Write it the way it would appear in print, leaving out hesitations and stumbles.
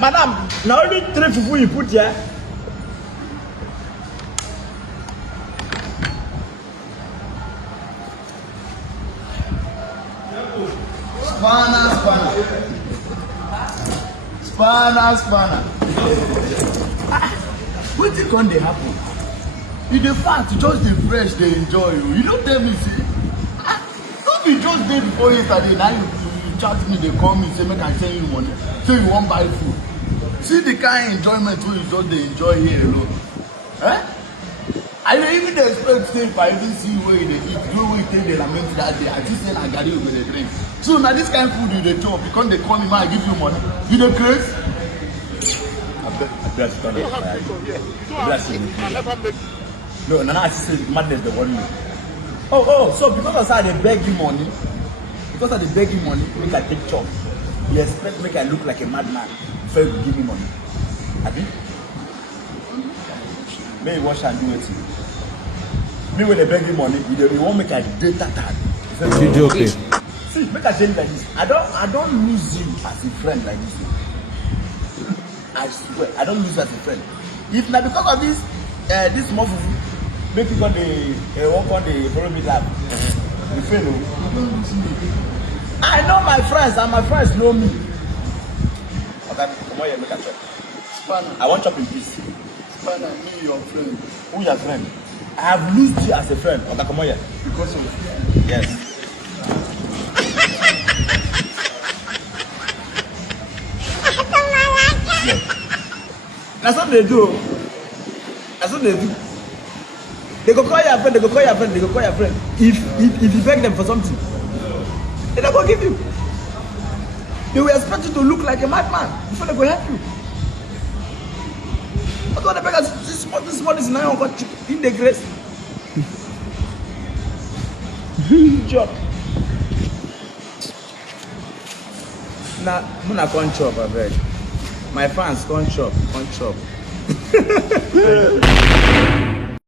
Madam, now only 3 fufu you put here. Spanner. What is going to happen? In the fact, just the fresh, they enjoy you. You don't tell me, see. Don't be just there before yesterday. Now you chat me, they call me, say, make I send you money. Say you won't buy food. See the kind of enjoyment you just they enjoy here alone. Eh? I don't even expect say if I even see where you eat, the way you take the lament that day, I just say I got you with the drink. So now this kind of food you dey chop because they call me man, I give you money. You dey craze? I bless you. No, Nana, I say madness the worry you. Oh, so because I they beg you money, make I take chop. You expect make I look like a madman before you give me money. Abi? May you wash and do it. Me when they beg you money, you won't make a data tag. You okay? See, make I tell you like this. I don't lose you as a friend like this. I swear, I don't lose you as a friend. If not because of this small fufu, make you got the walk on the follow me lab. You fail. I know my friends and my friends know me. Okay, come on here, make a check. Spanner. I want chop in peace. Spanner, me your friend. Who your friend? I have lost you as a friend. Okay, come on here. Because of Yes. That's what they do. They go call your friend. If you beg them for something, they don't go give you. They will expect you to look like a madman before they go help you. But what the beggars, this money is now got in the grace. Job. Now, I'm not going to chop, I beg. My fans can't chop.